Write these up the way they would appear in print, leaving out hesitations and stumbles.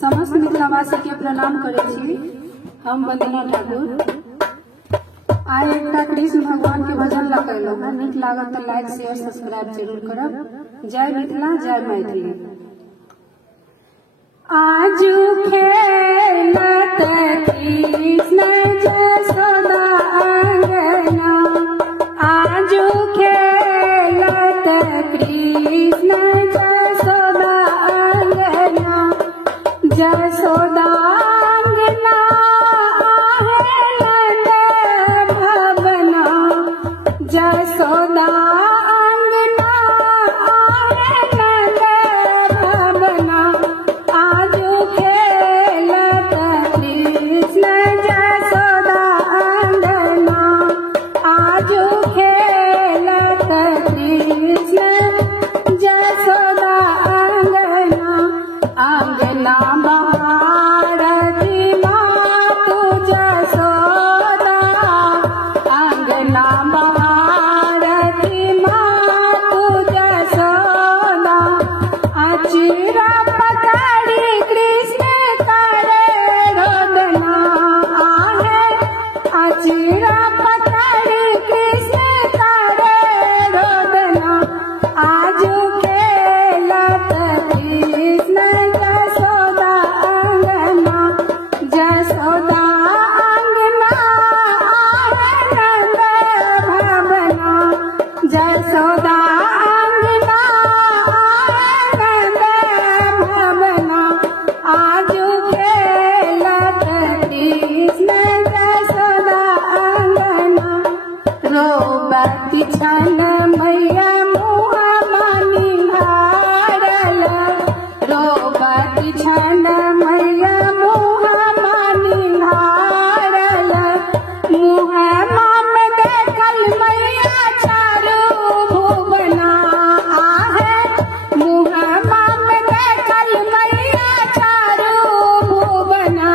समस्त मिथिलावासी के प्रणाम करै छी। हम वंदना ठाकुर आइ एकटा कृष्ण भगवान के भजन लगेलहुँ हैं। नीक लागत तो लाइक शेयर सब्सक्राइब जरूर करब। जय मिथिला जय मैथिली। आजू खेलत कृष्ण जसोदा अंगना, आजू खेलत कृष्ण जसोदा अंगना, जसोदा अंगना आहे नंद भवना, जसोदा अंगना आहे नंद भवना, आजू खेलत कृष्ण जसोदा अंगना, आजू खेलत कृष्ण जसोदा अंगना, अंगना महारती मातु जसोदा, अंगना महारती मातु जसोदा, अचिरा पकड़ी कृष्ण करे रोदना आहे, अचिरा पकड़ी कृष्ण करे रोदना, आजू खेलत कृष्ण जसोदा अंगना, जसोदा अंगना आहे नंद भवना, जसोदा अंगना आहे नंद भवना, आजू खेलत कृष्ण जसोदा अंगना, रोबत छन मैया मुँह मानी भारल, रोबत छन मैया मुँह मानी भारल, मुँह माम देखल मैया चारू भुवना आहे, मुँह माम देखल मैया चारू भुवना,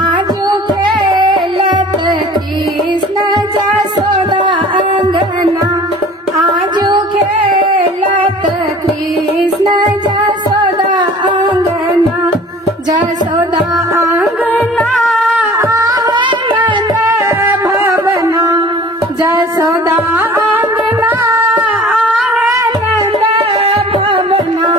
आजू खेलत कृष्ण जसोदा अंगना, आजू खेलत कृष्ण जसोदा अंगना, जसोदा अंगना आहे नंद भवना, जसोदा अंगना आहे नंद भवना,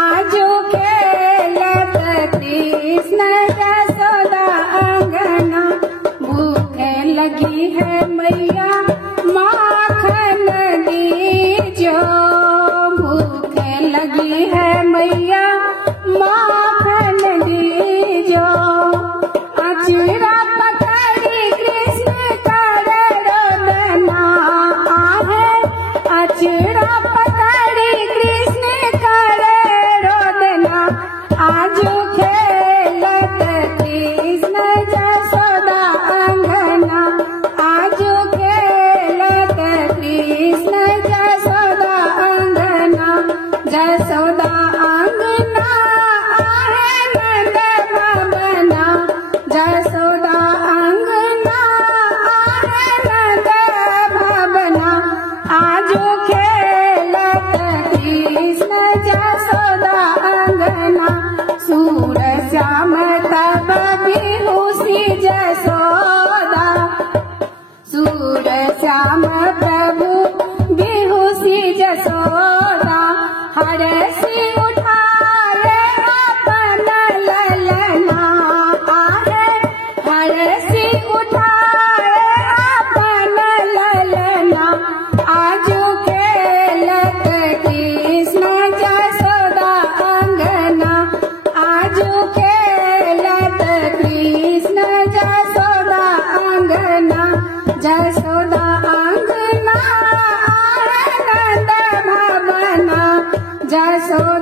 आजू खेलत कृष्ण जसोदा अंगना, भूखे लगी है मैया माखन दीजो, भूखे लगी है मैया माखन दीजो, अचिरा पकड़ी कृष्ण करे रोदना आहे, अचिरा पकड़ी कृष्ण करे रोदना, आजू खेलत कृष्ण जसोदा अंगना, आजू खेलत कृष्ण जसोदा अंगना, जसोदा अंगना आहे नंद भवना, जसोदा अंगना आहे नंद भवना, आजू खेलत कृष्ण जसोदा अंगना, सूर श्याम तब बिहुसी जसोदा, सूर श्याम प्रभु बिहुसी जसोदा, हरसी उठाए अपन ललना आहे, हरसी उठाए अपन ललना, आजू खेलत कृष्ण जसोदा अंगना, आजू खेलत कृष्ण जसोदा अंगना, जसोदा अंगना आहे नंद भवना, जसोदा